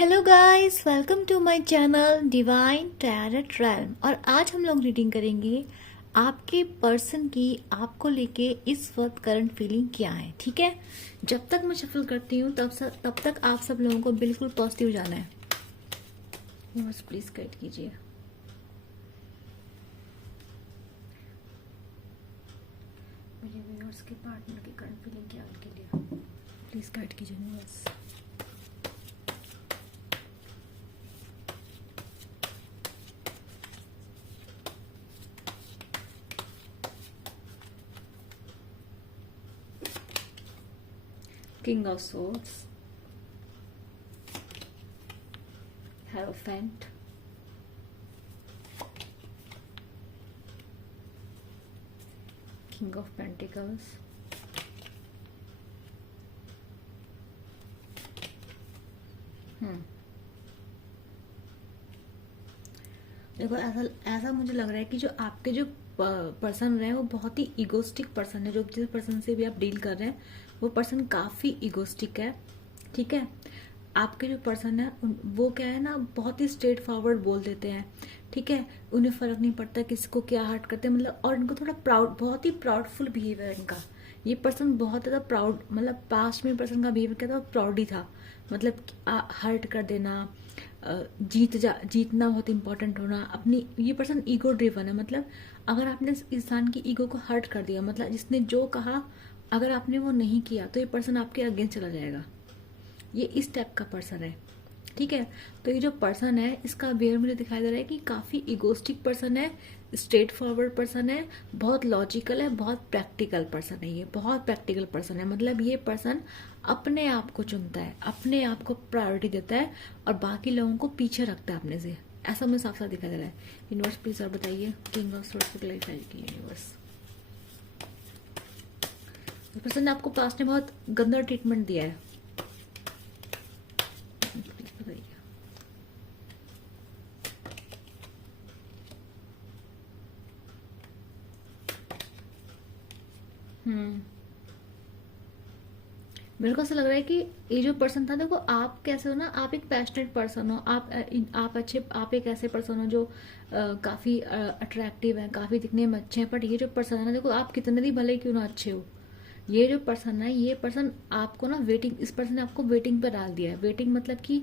Hello guys, welcome to my channel divine tarot realm. और आज हम लोग रीडिंग करेंगे आपके पर्सन की आपको लेके इस वक्त करंट फीलिंग क्या है। ठीक है, जब तक मैं शफल करती हूँ तब तक आप सब लोगों को बिल्कुल पॉजिटिव जाना है। बस प्लीज गाइड कीजिए। मेरे व्यूअर्स के पार्टनर की करंट फीलिंग क्या है उनके लिए, प्लीज गाइड कीजिए बस। King of Swords, Hierophant, King of Pentacles, देखो ऐसा ऐसा मुझे लग रहा है कि जो आपके जो पर्सन रहे हैं वो बहुत ही इगोस्टिक पर्सन है। जो जिस पर्सन से भी आप डील कर रहे हैं वो पर्सन काफी इगोस्टिक है। ठीक है, आपके जो पर्सन है वो क्या है ना, बहुत ही स्ट्रेट फॉरवर्ड बोल देते हैं। ठीक है, उन्हें फर्क नहीं पड़ता किसको क्या हर्ट करते हैं, मतलब। और इनको थोड़ा प्राउड, बहुत ही प्राउडफुल बिहेवियर है इनका। ये पर्सन बहुत ज्यादा प्राउड, मतलब पास्ट में पर्सन का बिहेवियर क्या था, प्राउड ही था। मतलब हर्ट कर देना, जीतना बहुत इंपॉर्टेंट होना अपनी। ये पर्सन ईगो ड्रिवन है। मतलब अगर आपने इस इंसान की ईगो को हर्ट कर दिया, मतलब जिसने जो कहा अगर आपने वो नहीं किया तो ये पर्सन आपके अगेंस्ट चला जाएगा। ये इस टाइप का पर्सन है। ठीक है, तो ये जो पर्सन है इसका बिहेवियर मुझे दिखाई दे रहा है कि काफी इगोस्टिक पर्सन है, स्ट्रेट फॉरवर्ड पर्सन है, बहुत लॉजिकल है, बहुत प्रैक्टिकल पर्सन है। ये बहुत प्रैक्टिकल पर्सन है। मतलब ये पर्सन अपने आप को चुनता है, अपने आप को प्रायोरिटी देता है और बाकी लोगों को पीछे रखता है अपने से। ऐसा मुझे साफ साफ दिखाई दे रहा है। यूनिवर्स प्लीज और बताइए, किंग ऑफ सोर्स को क्लैरिफाई कीजिए यूनिवर्स। इस पर्सन ने आपको पास्ट में बहुत गंदा ट्रीटमेंट दिया है। मेरे को ऐसा लग रहा है कि ये जो पर्सन था, देखो आप कैसे हो ना, आप एक पैशनेट पर्सन हो, आप अच्छे, आप एक ऐसे पर्सन हो जो काफी अट्रैक्टिव है, काफी दिखने में अच्छे हैं। बट ये जो पर्सन है ना, देखो आप कितने भी भले क्यों ना अच्छे हो, ये जो पर्सन है, ये पर्सन आपको ना वेटिंग, इस पर्सन ने आपको वेटिंग पर डाल दिया है। वेटिंग मतलब कि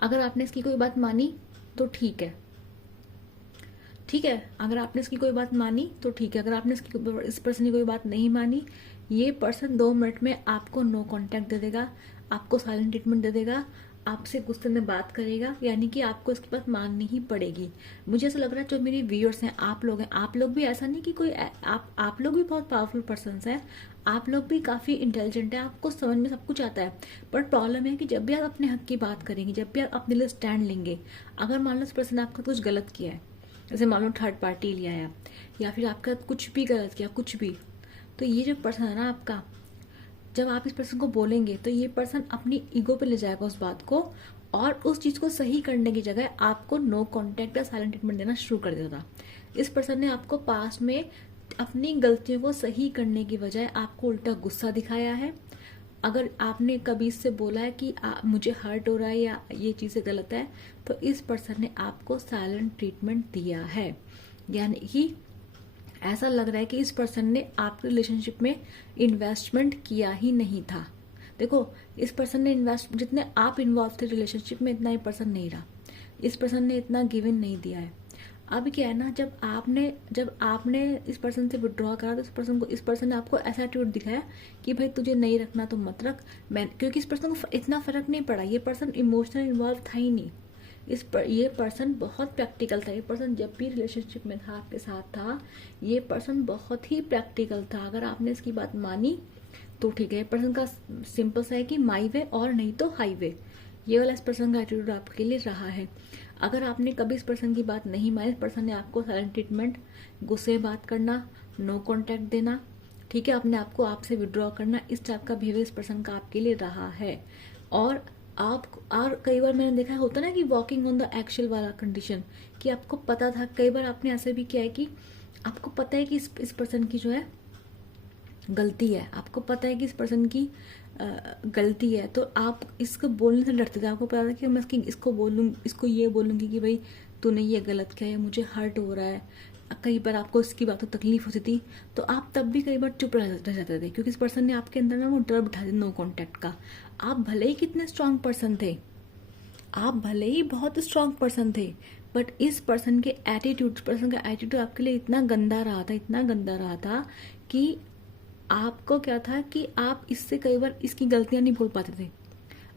अगर आपने इसकी कोई बात मानी तो ठीक है। ठीक है, अगर आपने इसकी कोई बात मानी तो ठीक है, अगर आपने इस पर्सन की कोई बात नहीं मानी, ये पर्सन 2 मिनट में आपको नो कांटेक्ट दे देगा, आपको साइलेंट ट्रीटमेंट दे देगा, आपसे गुस्से में बात करेगा। यानी कि आपको इसकी बात माननी ही पड़ेगी। मुझे ऐसा लग रहा है जो मेरी व्यूअर्स हैं, आप लोग हैं, आप लोग भी ऐसा नहीं कि कोई आप लोग भी बहुत पावरफुल पर्सन हैं, आप लोग भी काफी इंटेलिजेंट है, आपको समझ में सब कुछ आता है। बट प्रॉब्लम है कि जब भी आप अपने हक की बात करेंगे, जब भी आप अपने लिए स्टैंड लेंगे, अगर मान लो इस पर्सन ने आपका कुछ गलत किया है, जैसे मान लो थर्ड पार्टी लिया है या फिर आपका कुछ भी गलत किया, कुछ भी, तो ये जो पर्सन है ना आपका, जब आप इस पर्सन को बोलेंगे तो ये पर्सन अपनी ईगो पे ले जाएगा उस बात को, और उस चीज को सही करने की जगह आपको नो कांटेक्ट या साइलेंट ट्रीटमेंट देना शुरू कर देता। इस पर्सन ने आपको पास्ट में अपनी गलतियों को सही करने की बजाय आपको उल्टा गुस्सा दिखाया है। अगर आपने कभी इससे बोला है कि मुझे हर्ट हो रहा है या ये चीजें गलत है, तो इस पर्सन ने आपको साइलेंट ट्रीटमेंट दिया है। यानी कि ऐसा लग रहा है कि इस पर्सन ने आपके रिलेशनशिप में इन्वेस्टमेंट किया ही नहीं था। देखो, इस पर्सन ने इन्वेस्ट, जितने आप इन्वॉल्व थे रिलेशनशिप में, इतना ही पर्सन नहीं रहा। इस पर्सन ने इतना गिव इन नहीं दिया है। अब क्या है ना, जब आपने इस पर्सन से विड्रॉ करा तो इस पर्सन ने आपको ऐसा एटीट्यूड दिखाया कि भाई तुझे नहीं रखना तो मत रख। मैं, क्योंकि इस पर्सन को इतना फर्क नहीं पड़ा, ये पर्सन इमोशनल इन्वॉल्व था ही नहीं। ये पर्सन बहुत प्रैक्टिकल था। ये पर्सन जब भी रिलेशनशिप में था, आपके साथ था, ये पर्सन बहुत ही प्रैक्टिकल था। अगर आपने इसकी बात मानी तो ठीक है। पर्सन का सिंपल सा है कि माई वे और नहीं तो हाईवे, ये वाला इस पर्सन का एटीट्यूड आपके लिए रहा है। अगर आपने कभी इस पर्सन की बात नहीं मानी, इस पर्सन ने आपको साइलेंट ट्रीटमेंट, गुस्से बात करना, नो कांटेक्ट देना, ठीक है, अपने आप को आपसे विड्रॉ करना, इस टाइप का बिहेवियर इस पर्सन का आपके लिए रहा है। और कई बार मैंने देखा होता ना कि वॉकिंग ऑन द एक्चुअल वाला कंडीशन, कि आपको पता था, कई बार आपने ऐसे भी किया है कि आपको पता है कि इस पर्सन की जो है गलती है, आपको पता है कि इस पर्सन की गलती है, तो आप इसको बोलने से डरते थे। आपको पता था कि मैं इसको बोलूँ, इसको ये बोलूँगी कि भाई तूने ये गलत किया है, मुझे हर्ट हो रहा है। कई बार आपको इसकी बातों तकलीफ होती थी, तो आप तब भी कई बार चुप रह जाते थे, क्योंकि इस पर्सन ने आपके अंदर ना वो डर बिठा दिया नो कॉन्टैक्ट का। आप भले ही कितने स्ट्रांग पर्सन थे, आप भले ही बहुत स्ट्रांग पर्सन थे, बट इस पर्सन के एटीट्यूड, पर्सन का एटीट्यूड आपके लिए इतना गंदा रहा था, इतना गंदा रहा था कि आपको क्या था कि आप इससे कई बार इसकी गलतियां नहीं भूल पाते थे।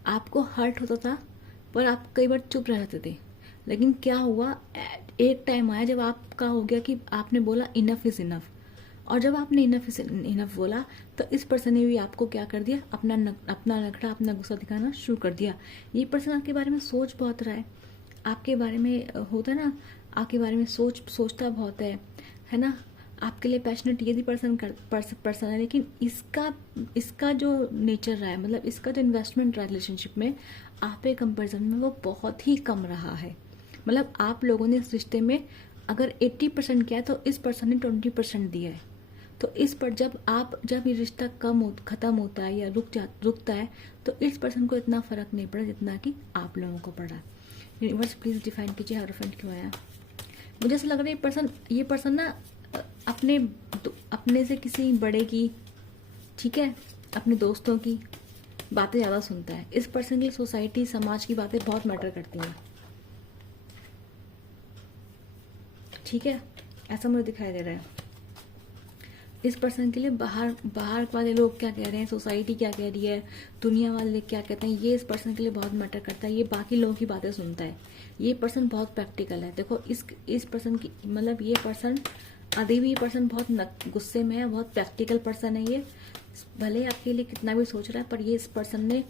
आपको हर्ट होता था, पर आप कई बार चुप रह जाते थे। लेकिन क्या हुआ, एक टाइम आया जब आपका हो गया कि आपने बोला इनफ इज इनफ। और जब आपने इनफ इज इनफ बोला, तो इस पर्सन ने भी आपको क्या कर दिया, अपना नखरा, अपना गुस्सा दिखाना शुरू कर दिया। ये पर्सन आपके बारे में सोच बहुत रहा है, आपके बारे में होता है ना, आपके बारे में सोचता बहुत है ना। आपके लिए पैशनेट ये भी पर्सन है, लेकिन इसका जो नेचर रहा है, मतलब इसका जो इन्वेस्टमेंट रहा है रिलेशनशिप में, आप पे कंपेरिजन में वो बहुत ही कम रहा है। मतलब आप लोगों ने इस रिश्ते में अगर 80% किया है, तो इस पर्सन ने 20% दिया है। तो इस पर जब ये रिश्ता खत्म होता है या रुकता है, तो इस पर्सन को इतना फर्क नहीं पड़ा जितना कि आप लोगों को पड़ा। यूनिवर्स प्लीज डिफाइन कीजिए हायरोफेंट क्यों आया। मुझे ऐसा लग रहा है ये पर्सन ना अपने से किसी बड़े की, ठीक है, अपने दोस्तों की बातें ज्यादा सुनता है। इस पर्सन के लिए सोसाइटी, समाज की बातें बहुत मैटर करती हैं, ठीक है, ऐसा मुझे दिखाई दे रहा है। इस पर्सन के लिए बाहर वाले लोग क्या कह रहे हैं, सोसाइटी क्या कह रही है, दुनिया वाले क्या कहते हैं, ये इस पर्सन के लिए बहुत मैटर करता है। ये बाकी लोगों की बातें सुनता है। ये पर्सन बहुत प्रैक्टिकल है। देखो इस पर्सन की, मतलब ये पर्सन अभी भी, ये पर्सन बहुत गुस्से में है, बहुत प्रैक्टिकल पर्सन है ये। भले आपके लिए कितना भी सोच रहा है, पर ये इस पर्सन ने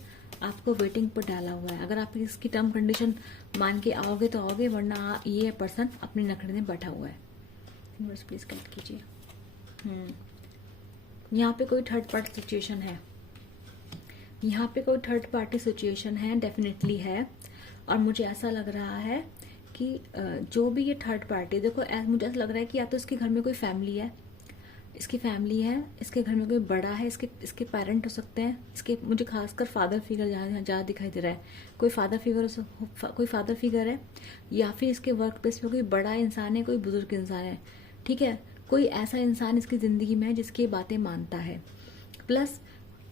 आपको वेटिंग पर डाला हुआ है। अगर आप इसकी टर्म कंडीशन मान के आओगे तो आओगे, वरना ये पर्सन अपने नखरे में बैठा हुआ है। यूनिवर्स प्लीज कनेक्ट कीजिए। यहाँ पे कोई थर्ड पार्टी सिचुएशन है, यहाँ पे कोई थर्ड पार्टी सिचुएशन है, डेफिनेटली है। और मुझे ऐसा लग रहा है कि जो भी ये थर्ड पार्टी, देखो मुझे ऐसा लग रहा है कि या तो इसके घर में कोई फैमिली है, इसकी घर में कोई बड़ा है, इसके पेरेंट हो सकते हैं, इसके, मुझे खासकर फादर फिगर जहाँ दिखाई दे रहा है, कोई फादर फिगर है, या फिर इसके वर्क प्लेस में कोई बड़ा इंसान है, कोई बुजुर्ग इंसान है, ठीक है, कोई ऐसा इंसान इसकी जिंदगी में है जिसकी बातें मानता है। प्लस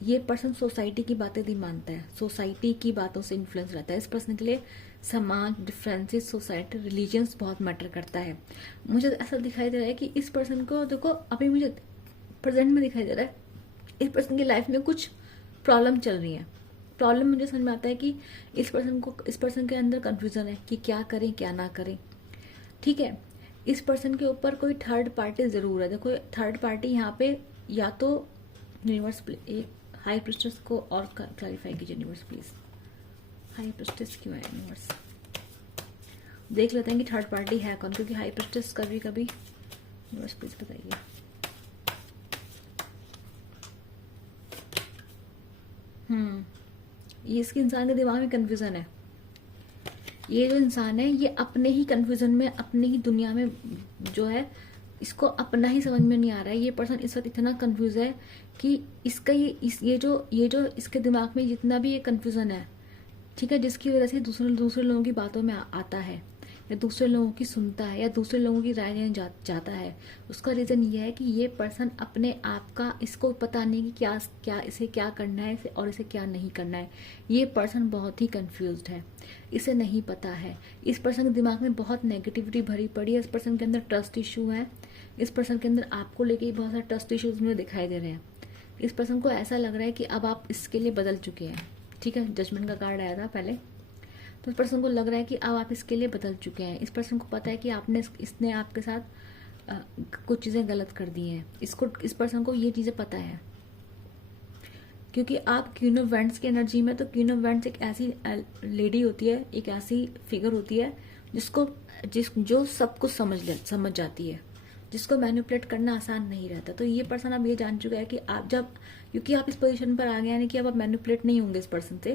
ये पर्सन सोसाइटी की बातें भी मानता है, सोसाइटी की बातों से इन्फ्लुएंस रहता है। इस पर्सन के लिए समाज, डिफरेंसेस, सोसाइटी, रिलीजन्स बहुत मैटर करता है। मुझे ऐसा दिखाई दे रहा है कि इस पर्सन को, देखो अभी मुझे प्रेजेंट में दिखाई दे रहा है, इस पर्सन की लाइफ में कुछ प्रॉब्लम चल रही है। प्रॉब्लम मुझे समझ में आता है कि इस पर्सन के अंदर कंफ्यूजन है कि क्या करें क्या ना करें, ठीक है। इस पर्सन के ऊपर कोई थर्ड पार्टी जरूर है। देखो थर्ड पार्टी यहाँ पे, या तो यूनिवर्स हाई प्रिस्टेस को और क्लैरिफाई कीजिए यूनिवर्स प्लीज। हाई प्रिस्टेस क्यों है यूनिवर्स, देख लेते हैं कि थर्ड पार्टी है कौन, क्योंकि हाई प्रिस्टेस कभी कभी, यूनिवर्स प्लीज बताइए। ये इसके इंसान के दिमाग में कंफ्यूजन है। ये जो इंसान है, ये अपने ही कंफ्यूजन में, अपने ही दुनिया में जो है, इसको अपना ही समझ में नहीं आ रहा है। ये पर्सन इस वक्त इतना कंफ्यूज है कि इसका ये जो इसके दिमाग में जितना भी ये कंफ्यूजन है, ठीक है, जिसकी वजह से दूसरे लोगों की बातों में आता है, या दूसरे लोगों की सुनता है, या दूसरे लोगों की राय लेने जाता है, उसका रीजन ये है कि ये पर्सन अपने आप का, इसको पता नहीं कि क्या इसे क्या करना है और इसे क्या नहीं करना है। ये पर्सन बहुत ही कंफ्यूज्ड है, इसे नहीं पता है। इस पर्सन के दिमाग में बहुत नेगेटिविटी भरी पड़ी है। इस पर्सन के अंदर ट्रस्ट इशू है। इस पर्सन के अंदर आपको लेके बहुत सारे ट्रस्ट इश्यूज मुझे दिखाई दे रहे हैं। इस पर्सन को ऐसा लग रहा है कि अब आप इसके लिए बदल चुके हैं, ठीक है, जजमेंट का कार्ड आया था पहले, तो इस पर्सन को लग रहा है कि अब आप इसके लिए बदल चुके हैं। इस पर्सन को पता है कि इसने आपके साथ कुछ चीजें गलत कर दी हैं। इस पर्सन को ये चीजें पता है, क्योंकि आप क्वीन ऑफ वेंट्स की एनर्जी में, तो क्वीन ऑफ वेंट्स एक ऐसी लेडी होती है, एक ऐसी फिगर होती है जो सब कुछ समझ जाती है, जिसको मैनिपुलेट करना आसान नहीं रहता। तो ये पर्सन अब ये जान चुका है कि क्योंकि आप इस पोजीशन पर आ गए, यानी कि अब आप मैनिपुलेट नहीं होंगे इस पर्सन से,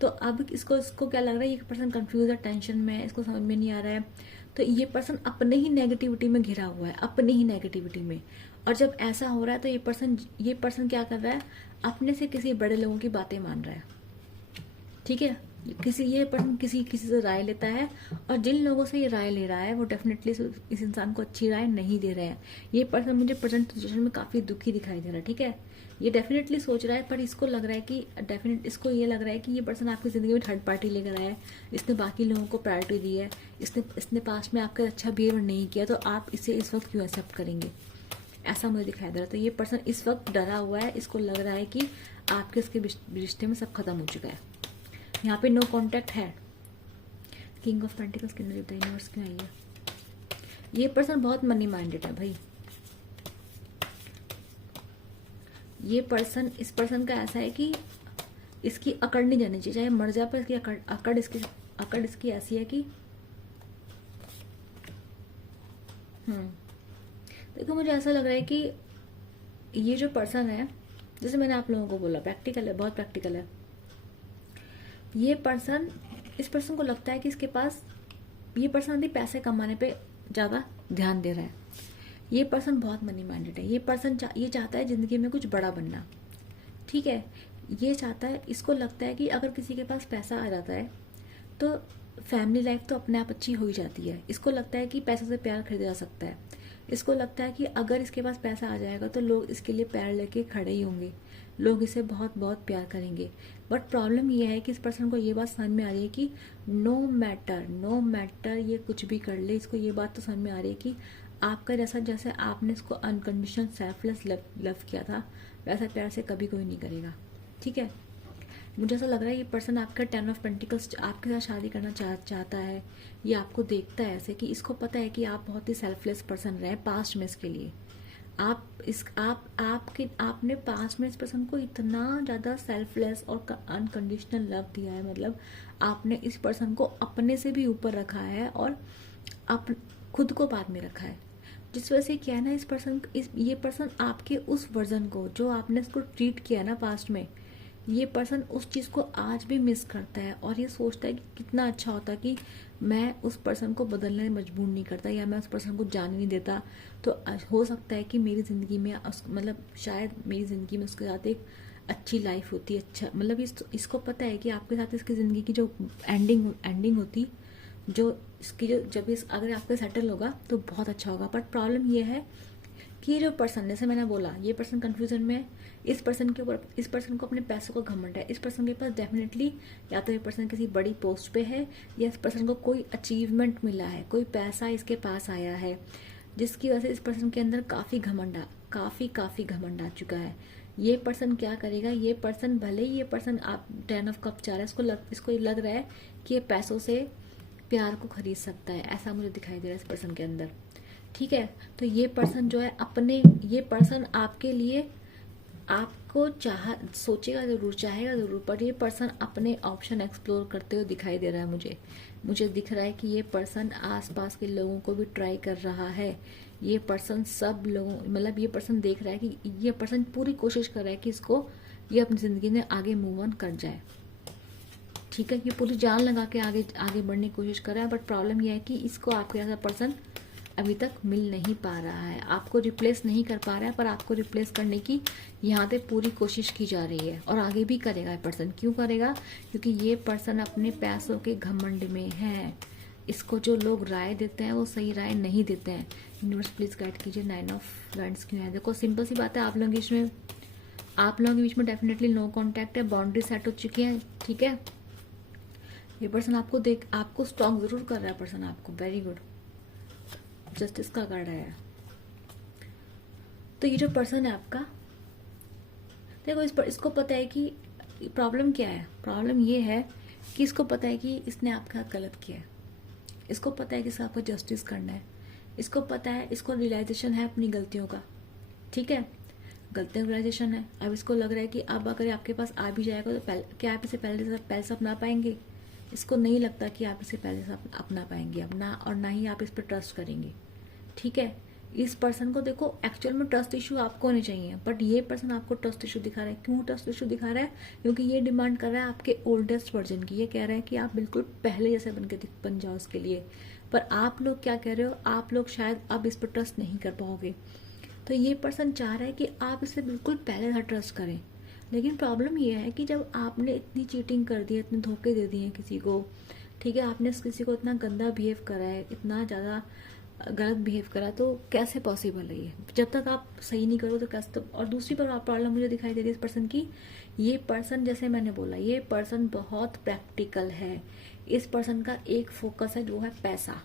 तो अब इसको क्या लग रहा है, ये पर्सन कंफ्यूज है, टेंशन में है, इसको समझ में नहीं आ रहा है। तो ये पर्सन अपने ही नेगेटिविटी में घिरा हुआ है, अपने ही नेगेटिविटी में, और जब ऐसा हो रहा है तो ये पर्सन क्या कर रहा है, अपने से किसी बड़े लोगों की बातें मान रहा है। ठीक है, ये पर्सन किसी किसी से राय लेता है, और जिन लोगों से ये राय ले रहा है वो डेफिनेटली इस इंसान को अच्छी राय नहीं दे रहे हैं। ये पर्सन मुझे प्रेजेंट सिचुएशन में काफी दुखी दिखाई दे रहा है। ठीक है, ये डेफिनेटली सोच रहा है, पर इसको लग रहा है कि इसको ये लग रहा है कि ये पर्सन आपकी जिंदगी में थर्ड पार्टी लेकर आया है, इसने बाकी लोगों को प्रायोरिटी दी है, इसने पास्ट में आपका अच्छा बिहेव नहीं किया, तो आप इसे इस वक्त क्यों एक्सेप्ट करेंगे, ऐसा मुझे दिखाई दे रहा है। तो ये पर्सन इस वक्त डरा हुआ है, इसको लग रहा है कि आपके उसके रिश्ते में सब खत्म हो चुका है। यहाँ पे नो कांटेक्ट है। किंग ऑफ पेंटिकल्स के अंदर यूनिवर्स क्यों आई है? ये पर्सन बहुत मनी माइंडेड है भाई। ये पर्सन, इस पर्सन का ऐसा है कि इसकी अकड़ नहीं जानी चाहिए, चाहे मर जाए, पर इसकी अकड़ इसकी ऐसी है कि देखो मुझे ऐसा लग रहा है कि ये जो पर्सन है, जैसे मैंने आप लोगों को बोला, प्रैक्टिकल है, बहुत प्रैक्टिकल है। ये पर्सन, इस पर्सन को लगता है कि इसके पास, ये पर्सन अभी पैसे कमाने पे ज्यादा ध्यान दे रहा है। ये पर्सन बहुत मनी माइंडेड है। ये पर्सन ये चाहता है जिंदगी में कुछ बड़ा बनना। ठीक है, ये चाहता है, इसको लगता है कि अगर किसी के पास पैसा आ जाता है तो फैमिली लाइफ तो अपने आप अच्छी हो ही जाती है। इसको लगता है कि पैसे से प्यार खरीदा जा सकता है। इसको लगता है कि अगर इसके पास पैसा आ जाएगा तो लोग इसके लिए पैर लेके खड़े ही होंगे, लोग इसे बहुत बहुत प्यार करेंगे। बट प्रॉब्लम ये है कि इस पर्सन को ये बात समझ में आ रही है कि नो मैटर ये कुछ भी कर ले, इसको ये बात तो समझ में आ रही है कि आपका जैसे आपने इसको अनकंडीशनल सेल्फलेस लव किया था, वैसा प्यार से कभी कोई नहीं करेगा। ठीक है, मुझे ऐसा लग रहा है ये पर्सन आपका 10 ऑफ पेंटिकल्स आपके साथ शादी करना चाहता है। ये आपको देखता है ऐसे कि इसको पता है कि आप बहुत ही सेल्फलेस पर्सन रहे पास्ट में इसके लिए। आपने पास्ट में इस पर्सन को इतना ज्यादा सेल्फलेस और अनकंडीशनल लव दिया है, मतलब आपने इस पर्सन को अपने से भी ऊपर रखा है और खुद को बाद में रखा है। जिस वजह से क्या है ना, ये पर्सन आपके उस वर्जन को, जो आपने इसको ट्रीट किया ना पास्ट में, ये पर्सन उस चीज को आज भी मिस करता है और ये सोचता है कि कितना अच्छा होता कि मैं उस पर्सन को बदलने में मजबूर नहीं करता, या मैं उस पर्सन को जाने नहीं देता, तो हो सकता है कि मेरी जिंदगी में मतलब शायद मेरी जिंदगी में उसके साथ एक अच्छी लाइफ होती, अच्छा मतलब इसको पता है कि आपके साथ इसकी जिंदगी की जो एंडिंग होती, जो इसकी जो जब इस अगर आपके सेटल होगा तो बहुत अच्छा होगा। बट प्रॉब्लम ये है कि जो पर्सन, जैसे मैंने बोला, ये पर्सन कंफ्यूजन में है। इस पर्सन को अपने पैसों का घमंड है। इस पर्सन के पास डेफिनेटली या तो ये पर्सन किसी बड़ी पोस्ट पे है, या इस पर्सन को कोई अचीवमेंट मिला है, कोई पैसा इसके पास आया है, जिसकी वजह से इस पर्सन के अंदर काफी घमंड आ चुका है। ये पर्सन क्या करेगा, ये पर्सन भले ही ये पर्सन आप 10 ऑफ कप चाह रहा है, इसको लग रहा है कि ये पैसों से प्यार को खरीद सकता है, ऐसा मुझे दिखाई दे रहा है इस पर्सन के अंदर। ठीक है, तो ये पर्सन जो है ये पर्सन आपके लिए आपको सोचेगा जरूर, चाहेगा जरूर, पर ये पर्सन अपने ऑप्शन एक्सप्लोर करते हुए दिखाई दे रहा है। मुझे दिख रहा है कि ये पर्सन आसपास के लोगों को भी ट्राई कर रहा है। ये पर्सन सब लोगों, मतलब ये पर्सन देख रहा है कि ये पर्सन पूरी कोशिश कर रहा है कि ये अपनी जिंदगी में आगे मूव ऑन कर जाए। ठीक है, ये पूरी जान लगा के आगे बढ़ने की कोशिश कर रहा है। बट प्रॉब्लम यह है कि इसको आपके जैसा पर्सन अभी तक मिल नहीं पा रहा है, आपको रिप्लेस नहीं कर पा रहा है, पर आपको रिप्लेस करने की यहाँ पे पूरी कोशिश की जा रही है और आगे भी करेगा ये पर्सन। क्यों करेगा? क्योंकि ये पर्सन अपने पैसों के घमंड में है। इसको जो लोग राय देते हैं वो सही राय नहीं देते हैं। यूनिवर्स प्लीज गाइड कीजिए 9 ऑफ वैंड्स क्यों है। देखो सिंपल सी बात है, आप लोगों के बीच में डेफिनेटली नो कॉन्टैक्ट है, बाउंड्री सेट हो चुकी है। ठीक है, ये पर्सन आपको स्टॉक जरूर कर रहा है पर्सन आपको। वेरी गुड, जस्टिस का कार्ड आया। तो ये जो पर्सन है आपका, देखो इसको पता है कि प्रॉब्लम क्या है। प्रॉब्लम ये है कि इसको पता है कि इसने आपके साथ गलत किया है। इसको पता है कि इसको आपको जस्टिस करना है। इसको पता है, इसको रियलाइजेशन है अपनी गलतियों का। ठीक है, गलतियों का रियलाइजेशन है। अब इसको लग रहा है कि अब अगर आपके पास आ भी जाएगा तो क्या आप इसे पहले से अपना पाएंगे? इसको नहीं लगता कि आप इसे पहले से अपना पाएंगे अपना, और ना ही आप इस पर ट्रस्ट करेंगे। ठीक है, इस पर्सन को देखो एक्चुअल में ट्रस्ट इशू आपको होने चाहिए, बट ये पर्सन आपको ट्रस्ट इशू दिखा रहा है। क्यों ट्रस्ट इशू दिखा रहा है? क्योंकि ये डिमांड कर रहा है आपके ओल्डेस्ट वर्जन की। ये कह रहा है कि आप बिल्कुल पहले जैसे बन जाओ उसके लिए। पर आप लोग क्या कह रहे हो? आप लोग शायद अब इस पर ट्रस्ट नहीं कर पाओगे। तो ये पर्सन चाह रहा है कि आप इससे बिल्कुल पहले से ट्रस्ट करें। लेकिन प्रॉब्लम ये है कि जब आपने इतनी चीटिंग कर दी है, इतने धोखे दे दिए हैं किसी को, ठीक है, आपने किसी को इतना गंदा बिहेव करा है, इतना ज़्यादा गलत बिहेव करा, तो कैसे पॉसिबल है ये? जब तक आप सही नहीं करो तो कैसे? तो और दूसरी प्रॉब्लम मुझे दिखाई दे रही है इस पर्सन की, ये पर्सन, जैसे मैंने बोला, ये पर्सन बहुत प्रैक्टिकल है। इस पर्सन का एक फोकस है जो है पैसा।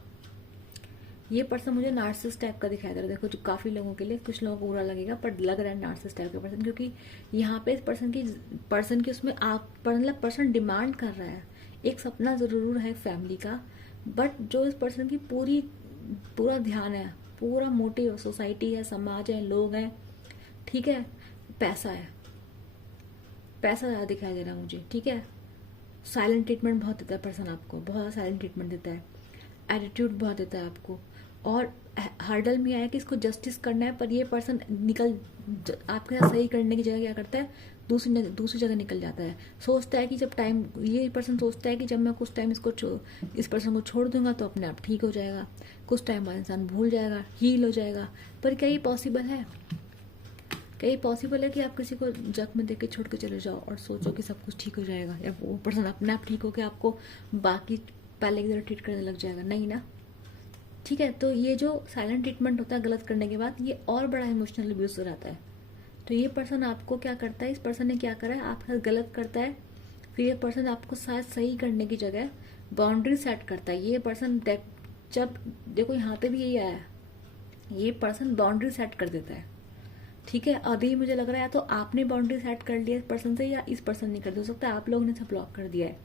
ये पर्सन मुझे नार्सिसिस्ट टाइप का दिखाई दे रहा है। देखो, जो काफी लोगों के लिए, कुछ लोगों को बुरा लगेगा, पर लग रहा है नार्सिसिस्ट टाइप का पर्सन, क्योंकि यहाँ पे इस पर्सन की उसमें आप मतलब पर्सन डिमांड कर रहा है, एक सपना जरूर है फैमिली का, बट जो इस पर्सन की पूरा ध्यान है, पूरा मोटिव सोसाइटी है, समाज है, लोग हैं, ठीक है, पैसा है। पैसा ज्यादा दिखाई दे रहा है मुझे, ठीक है। साइलेंट ट्रीटमेंट बहुत देता है पर्सन आपको, बहुत साइलेंट ट्रीटमेंट देता है, एटीट्यूड बहुत देता है आपको, और हर्डल में आया कि इसको जस्टिस करना है, पर ये पर्सन आपके साथ सही करने की जगह क्या करता है, दूसरी जगह निकल जाता है। सोचता है कि जब टाइम, ये पर्सन सोचता है कि जब मैं कुछ टाइम इस पर्सन को छोड़ दूंगा तो अपने आप ठीक हो जाएगा, कुछ टाइम बाद इंसान भूल जाएगा, हील हो जाएगा। पर क्या ये पॉसिबल है? क्या ये पॉसिबल है कि आप किसी को जख्म दे के छोड़ के चले जाओ और सोचो कि सब कुछ ठीक हो जाएगा, या वो पर्सन अपने आप ठीक होकर आपको बाकी पहले की तरह ट्रीट करने लग जाएगा? नहीं ना, ठीक है। तो ये जो साइलेंट ट्रीटमेंट होता है गलत करने के बाद, ये और बड़ा इमोशनल अब्यूज हो जाता है। तो ये पर्सन आपको क्या करता है, इस पर्सन ने क्या करा है, आपके साथ गलत करता है, फिर ये पर्सन आपको साथ सही करने की जगह बाउंड्री सेट करता है। ये पर्सन जब देखो यहाँ पे भी यही आया है, ये पर्सन बाउंड्री सेट कर देता है, ठीक है। अभी मुझे लग रहा है तो आपने बाउंड्री सेट कर लिया इस पर्सन से, या इस पर्सन ने कर दिया, हो सकता है आप लोगों ने सब ब्लॉक कर दिया है,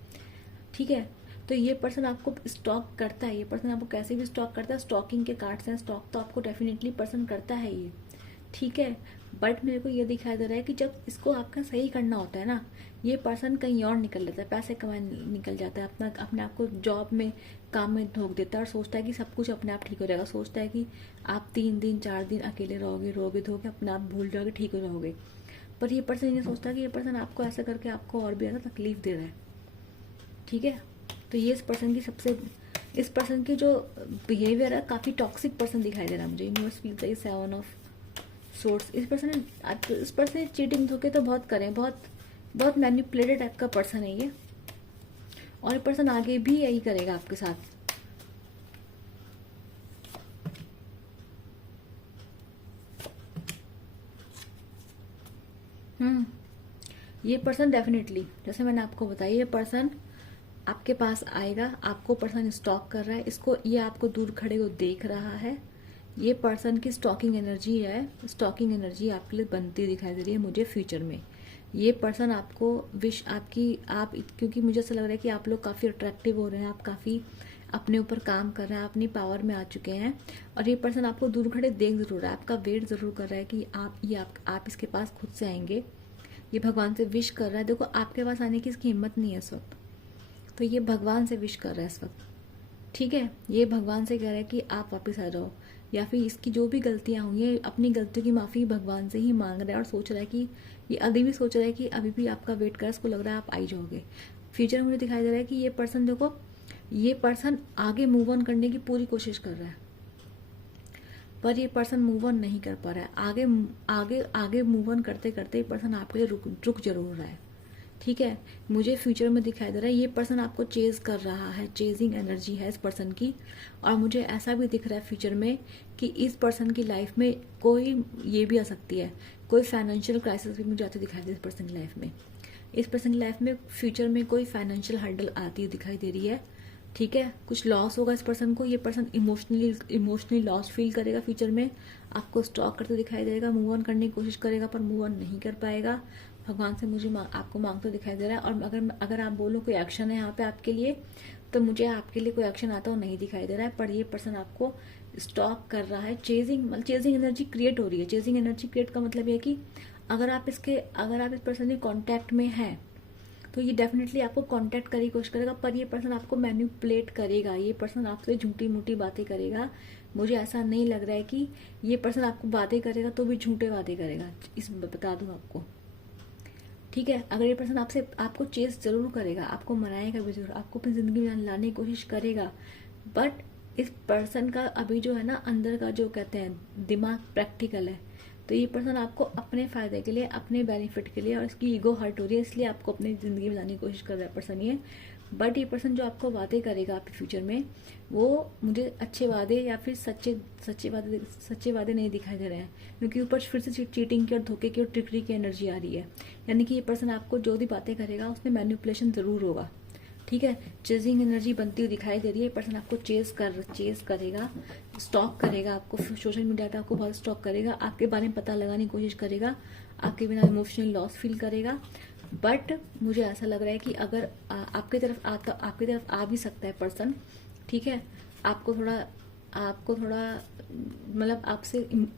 ठीक है। तो ये पर्सन आपको स्टॉक करता है, ये पर्सन आपको कैसे भी स्टॉक करता है, स्टॉकिंग के कार्ड्स हैं, स्टॉक तो आपको डेफिनेटली पर्सन करता है ये, ठीक है। बट मेरे को ये दिखाई दे रहा है कि जब इसको आपका सही करना होता है ना, ये पर्सन कहीं और निकल लेता है, पैसे कमाने निकल जाता है, अपने आप को जॉब में, काम में धोख देता है, और सोचता है कि सब कुछ अपने आप ठीक हो जाएगा, सोचता है कि आप 3 दिन 4 दिन अकेले रहोगे धोके अपने आप भूल जाओगे, ठीक हो जाओगे। पर ये पर्सन ये सोचता है कि ये पर्सन आपको ऐसा करके आपको और भी ज़्यादा तकलीफ दे रहा है, ठीक है। तो ये इस पर्सन की जो बिहेवियर है, काफ़ी टॉक्सिक पर्सन दिखाई दे रहा है मुझे। यूनिवर्स फील्स है 7 ऑफ सोर्स। इस पर्सन ने चीटिंग धोखे तो बहुत करे, बहुत बहुत मैनिपुलेटेड टाइप का पर्सन है ये, और ये पर्सन आगे भी यही करेगा आपके साथ। ये पर्सन डेफिनेटली, जैसे मैंने आपको बताया, ये पर्सन आपके पास आएगा, आपको पर्सन स्टॉक कर रहा है, इसको ये आपको दूर खड़े को देख रहा है। ये पर्सन की स्टॉकिंग एनर्जी है, स्टॉकिंग एनर्जी आपके लिए बनती दिखाई दे रही है मुझे फ्यूचर में। ये पर्सन आपको क्योंकि मुझे ऐसा लग रहा है कि आप लोग काफ़ी अट्रैक्टिव हो रहे हैं, आप काफ़ी अपने ऊपर काम कर रहे हैं, अपनी पावर में आ चुके हैं, और ये पर्सन आपको दूर खड़े देख जरूर रहा है, आपका वेट जरूर कर रहा है कि आप इसके पास खुद से आएंगे। ये भगवान से विश कर रहा है, देखो आपके पास आने की इसकी हिम्मत नहीं है इस वक्त, तो ये भगवान से विश कर रहा है इस वक्त, ठीक है। ये भगवान से कह रहा है कि आप वापस आ जाओ, या फिर इसकी जो भी गलतियां हुई हैं, अपनी गलतियों की माफ़ी भगवान से ही मांग रहा है, और सोच रहा है कि ये अभी भी सोच रहा है कि अभी भी आपका वेट कर, इसको लग रहा है आप आई जाओगे। फ्यूचर में मुझे दिखाई दे रहा है कि ये पर्सन, देखो ये पर्सन आगे मूव ऑन करने की पूरी कोशिश कर रहा है, पर ये पर्सन मूव ऑन नहीं कर पा रहा है। आगे आगे आगे मूव ऑन करते करते ये पर्सन आपके लिए रुक जरूर रहा है, ठीक है। मुझे फ्यूचर में दिखाई दे रहा है ये पर्सन आपको चेज कर रहा है, चेजिंग एनर्जी है इस पर्सन की। और मुझे ऐसा भी दिख रहा है फ्यूचर में कि इस पर्सन की लाइफ में कोई ये भी आ सकती है, कोई फाइनेंशियल क्राइसिस भी मुझे आती दिखाई दे इस पर्सन की लाइफ में। इस पर्सन की लाइफ में फ्यूचर में कोई फाइनेंशियल हर्डल आती दिखाई दे रही है, ठीक है। कुछ लॉस होगा इस पर्सन को, ये पर्सन इमोशनली लॉस फील करेगा फ्यूचर में, आपको स्टॉक करते दिखाई देगा, मूव ऑन करने की कोशिश करेगा पर मूव ऑन नहीं कर पाएगा। भगवान से मुझे आपको मांगते दिखाई दे रहा है। और अगर आप बोलो कोई एक्शन है यहाँ पे आपके लिए, तो मुझे आपके लिए कोई एक्शन आता हुआ नहीं दिखाई दे रहा है, पर ये पर्सन आपको स्टॉक कर रहा है। चेजिंग एनर्जी क्रिएट हो रही है। चेजिंग एनर्जी क्रिएट का मतलब ये कि अगर आप इस पर्सन के कॉन्टैक्ट में हैं तो ये डेफिनेटली आपको कांटेक्ट करने की कोशिश करेगा, पर ये पर्सन आपको मैनिपुलेट करेगा, ये पर्सन आपसे झूठी मूठी बातें करेगा। मुझे ऐसा नहीं लग रहा है कि ये पर्सन आपको बातें करेगा तो भी झूठे बातें करेगा, इस बता दूं आपको, ठीक है। अगर ये पर्सन आपको चेस जरूर करेगा, आपको मनाएगा भी जरूर, आपको अपनी जिंदगी में लाने की कोशिश करेगा, बट इस पर्सन का अभी जो है ना अंदर का जो कहते हैं दिमाग प्रैक्टिकल है, तो ये पर्सन आपको अपने फायदे के लिए, अपने बेनिफिट के लिए, और इसकी ईगो हर्ट हो रही है इसलिए आपको अपनी ज़िंदगी में लाने की कोशिश कर रहा है पर्सन ये। बट ये पर्सन जो आपको वादे करेगा आपके फ्यूचर में, वो मुझे अच्छे वादे या फिर सच्चे वादे नहीं दिखाई दे रहे हैं, क्योंकि ऊपर फिर से चीटिंग की और धोखे की और ट्रिकरी की एनर्जी आ रही है। यानी कि ये पर्सन आपको जो भी बातें करेगा उसमें मैनिपुलेशन ज़रूर होगा, ठीक है। चेजिंग एनर्जी बनती हुई दिखाई दे रही है। पर्सन आपको चेज करेगा, स्टॉक करेगा, आपको सोशल मीडिया पे आपको बहुत स्टॉक करेगा, आपके बारे में पता लगाने की कोशिश करेगा, आपके बिना इमोशनल लॉस फील करेगा। बट मुझे ऐसा लग रहा है कि अगर आपकी तरफ आ भी सकता है पर्सन, ठीक है। आपको थोड़ा मतलब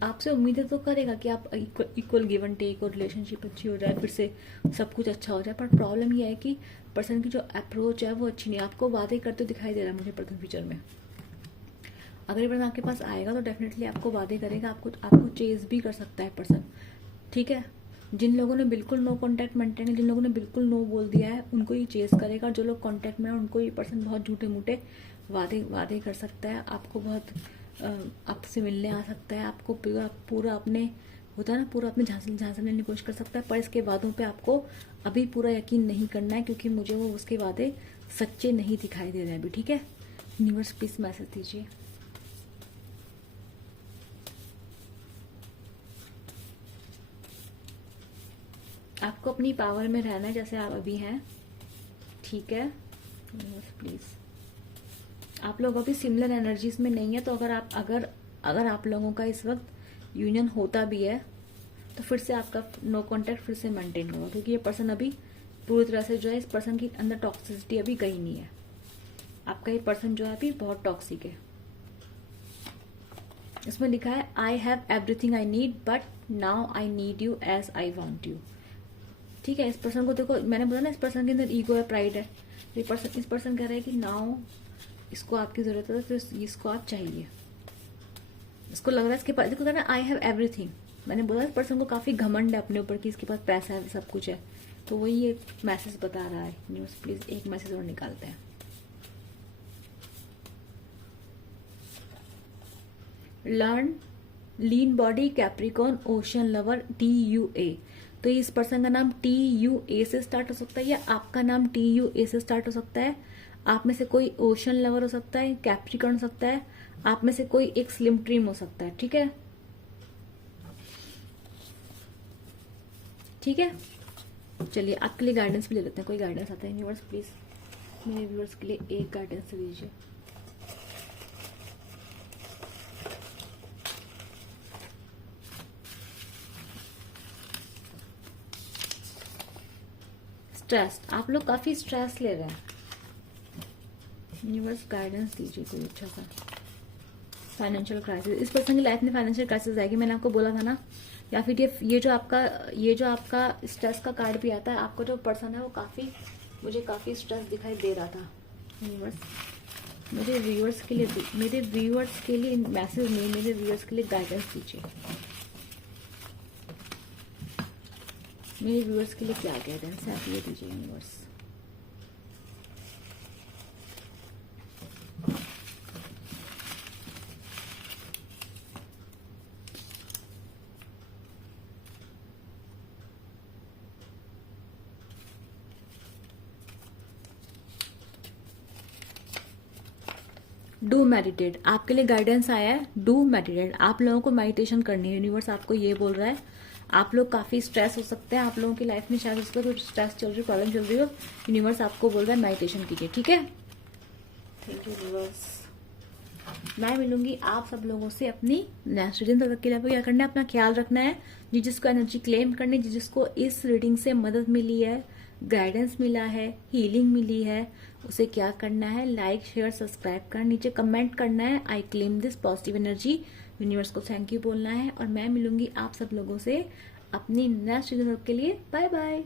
आपसे उम्मीदें तो करेगा कि आप इक्वल गिव एंड टेक और रिलेशनशिप अच्छी हो जाए, फिर से सब कुछ अच्छा हो जाए। पर प्रॉब्लम यह है कि पर्सन की जो अप्रोच है वो अच्छी नहीं है। आपको वादे करते दिखाई दे रहा है मुझे पर्सन फ्यूचर में। अगर ये पर्सन आपके पास आएगा तो डेफिनेटली आपको वादे करेगा, आपको चेज भी कर सकता है पर्सन, ठीक है। जिन लोगों ने बिल्कुल नो कॉन्टैक्ट मेंटेन है, जिन लोगों ने बिल्कुल नो बोल दिया है, उनको ये चेज करेगा। जो लोग कॉन्टैक्ट में है उनको ये पर्सन बहुत झूठे मूठे वादे कर सकता है। आपको बहुत आपसे मिलने आ सकता है, आपको पूरा अपने होता है ना, पूरा अपने झांसा लेने की कोशिश कर सकता है। पर इसके वादों पे आपको अभी पूरा यकीन नहीं करना है, क्योंकि मुझे वो उसके वादे सच्चे नहीं दिखाई दे रहे हैं अभी, ठीक है। यूनिवर्स प्लीज मैसेज दीजिए। आपको अपनी पावर में रहना है जैसे आप अभी हैं, ठीक है। यूनिवर्स प्लीज, आप लोग अभी सिमिलर एनर्जीज में नहीं है, तो अगर आप लोगों का इस वक्त यूनियन होता भी है तो फिर से आपका नो कांटेक्ट फिर से मेंटेन होगा, क्योंकि ये पर्सन अभी पूरी तरह से जो है, इस पर्सन की अंदर टॉक्सिसिटी अभी गई नहीं है। आपका ये पर्सन जो है अभी बहुत टॉक्सिक है। इसमें लिखा है I have everything I need but now I need you as I want you, ठीक है। इस पर्सन को देखो, मैंने बोला ना इस पर्सन के अंदर ईगो है, प्राइड है। इस पर्सन कह रहा है कि नाउ इसको आपकी जरूरत है, तो इसको आप चाहिए। इसको लग रहा है इसके पास, देखो ना आई हैव एवरीथिंग, मैंने बोला इस पर्सन को काफी घमंड है अपने ऊपर कि इसके पास पैसा है, सब कुछ है। तो वही ये मैसेज बता रहा है। न्यूज़ प्लीज एक मैसेज और निकालते हैं। Learn lean body Capricorn ocean lover TUA। तो इस पर्सन का नाम TUA से स्टार्ट हो सकता है, या आपका नाम TUA से स्टार्ट हो सकता है। आप में से कोई ओशन लवर हो सकता है, कैप्रिकॉन हो सकता है, आप में से कोई एक स्लिम ट्रिम हो सकता है, ठीक है। ठीक है, चलिए आपके लिए गाइडेंस भी ले लेते हैं। कोई गाइडेंस आता है यूनिवर्स प्लीज मेरे व्यूअर्स के लिए एक गाइडेंस दीजिए। स्ट्रेस, आप लोग काफी स्ट्रेस ले रहे हैं। यूनिवर्स गाइडेंस दीजिए कोई अच्छा सा। फाइनेंशियल क्राइसिस, इस पर्सन की लाइफ में फाइनेंशियल क्राइसिस आएगी, मैंने आपको बोला था ना। या फिर ये जो आपका स्ट्रेस का कार्ड भी आता है, आपका जो पर्सन है वो मुझे काफी स्ट्रेस दिखाई दे रहा था। यूनिवर्स मेरे व्यूअर्स के लिए मैसेज नहीं, मेरे व्यूअर्स के लिए गाइडेंस दीजिए। मेरे व्यूअर्स के लिए क्या गाइडेंस है आप ये दीजिए यूनिवर्स। डू मेडिटेट, आपके लिए गाइडेंस आया है। डू मेडिटेट, आप लोगों को मेडिटेशन करनी है। यूनिवर्स आपको ये बोल रहा है, आप लोग काफी स्ट्रेस हो सकते हैं, आप लोगों की लाइफ में शायद उसका कुछ स्ट्रेस चल रही, प्रॉब्लम चल रही हो। यूनिवर्स आपको बोल रहा है मेडिटेशन कीजिए, ठीक है। Thank you universe. मैं मिलूंगी आप सब लोगों से अपनी नेक्स्ट रीडिंग तक के लिए। आपको क्या करना है, अपना ख्याल रखना है। जिसको एनर्जी क्लेम करनी, जिसको इस रीडिंग से मदद मिली है, गाइडेंस मिला है, हीलिंग मिली है, उसे क्या करना है, लाइक शेयर सब्सक्राइब कर, नीचे कमेंट करना है I claim this positive energy. Universe को थैंक यू बोलना है। और मैं मिलूंगी आप सब लोगों से अपनी नेक्स्ट रीडिंग के लिए। Bye bye.